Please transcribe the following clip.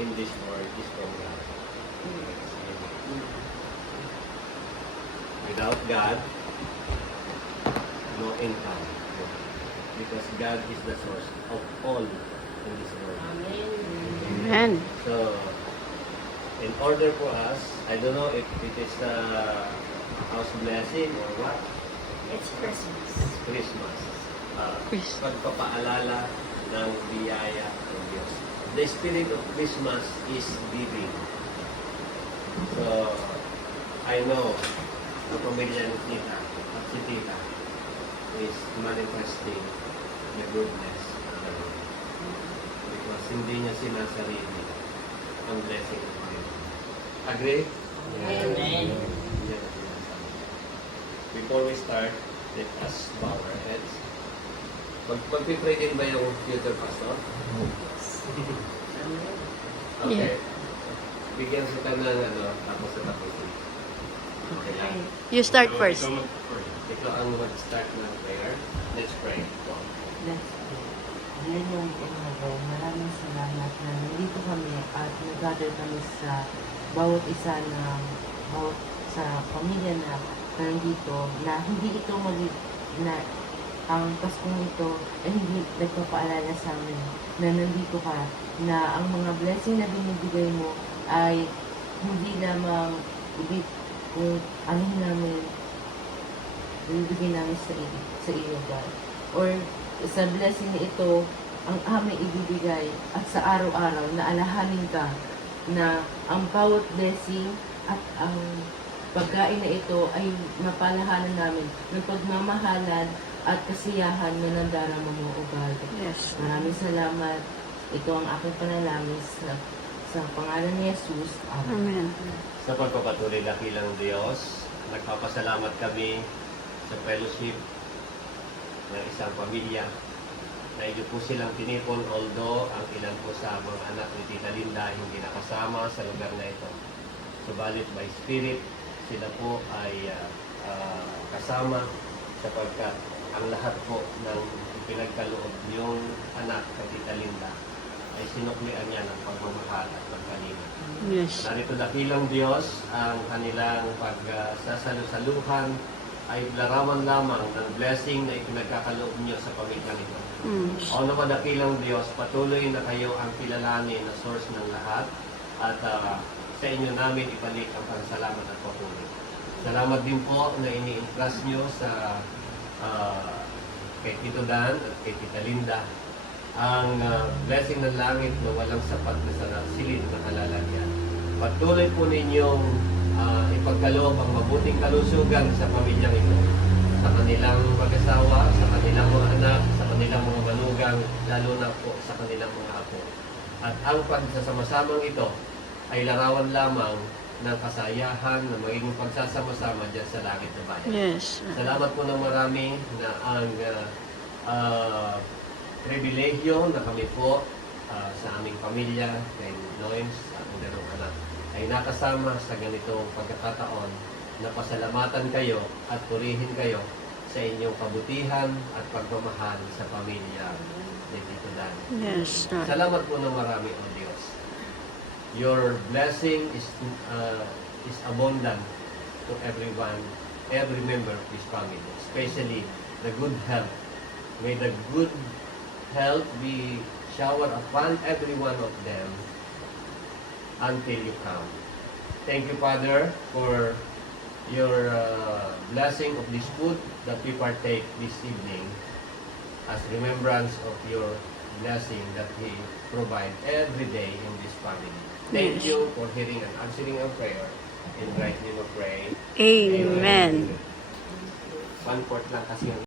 in this world is from God. Without God, no income. Because God is the source of all in this world. Amen. So, in order for us, I don't know if it is a house blessing or what, It's Christmas. Christmas. Chris. Pagpapaalala ng biyaya ng Diyos. The spirit of Christmas is giving. So, I know ang pamilya ni Tita at si Tita is manifesting the goodness of the Lord. Because hindi niya sinasarili ang blessing ng Panginoon. Agree? Amen. Hindi niya sinasabi. Before we start, let us bow our heads. Magpipray din ba yung future pastor? Okay. Bigyan kita ng tapos na tapusin. Okay lang. You start first. Ikaw ang mag-start ng prayer. Let's pray. Let's pray. Hallelujah in heaven, maraming salamat na nandito kami at nag-gather kami sa bawat isa ng bawat sa pamilya na nandito na hindi ito na ang Paskong ito ay hindi nagpapaalala sa amin na nandito ka, na ang mga blessing na binibigay mo ay hindi lamang kung anin namin ibibigay namin sa iyo, God. Or sa blessing na ito, ang aming ibibigay at sa araw-araw na alahanin ka na ang bawat blessing at ang pagkain na ito ay mapalahanan namin ng pagmamahalan at kasiyahan na nandarama mo, O God. Yes. Maraming salamat. Ito ang aking panalangin sa pangalan ni Jesus. Amen. Amen. Sa pagpapatuloy na kilang Diyos, nagpapasalamat kami sa fellowship ng isang pamilya na iyo po silang tinipon, although ang ilan po sa mga anak ni Tita Linda hindi nakasama sa lugar na ito. Subalit by Spirit, sila po ay kasama sapagkat ang lahat po ng pinagkaloob yung anak ni Tita Linda ay sinuklian niya ng pagmamahal at pagkalinga. Yes. Narito dakilang Diyos, ang kanilang pagsasalusaluhan ay larawan lamang ng blessing na ipinagkakaloob niyo sa pamilya nito. O naman dakilang Diyos, patuloy na kayo ang kilalanin na source ng lahat at sa inyo namin ibalik ang pasalamat at papuri. Salamat din po na ini-entrust niyo sa kay Tito Dan at kay Tita Linda ang blessing ng langit na walang sapat na sa silid na kalalagyan. Patuloy po ninyong ipagkaloob ang mabuting kalusugan sa pamilyang ito, sa kanilang mag-asawa, sa kanilang mga anak, sa kanilang mga manugang, lalo na po sa kanilang mga apo. At ang pagsasama-samang ito ay larawan lamang ng kasayahan na magiging pagsasama-sama dyan sa langit na bayan. Yes. Salamat po ng marami na ang pribilehyo na kami po sa aming pamilya, kay Noems at ang dalawang anak, ay nakasama sa ganitong pagkakataon na pasalamatan kayo at purihin kayo sa inyong kabutihan at pagmamahal sa pamilya ni Tito Dan. Yes. Lord. Salamat po ng marami, O Diyos. Your blessing is abundant to everyone, every member of this family, especially the good health. May the good health be showered upon every one of them until you come. Thank you, Father, for your blessing of this food that we partake this evening as remembrance of your blessing that we provide every day in this family. Thank Yes. you for hearing and answering our prayer. In right name of pray. Amen. 1/4 lang kasi yung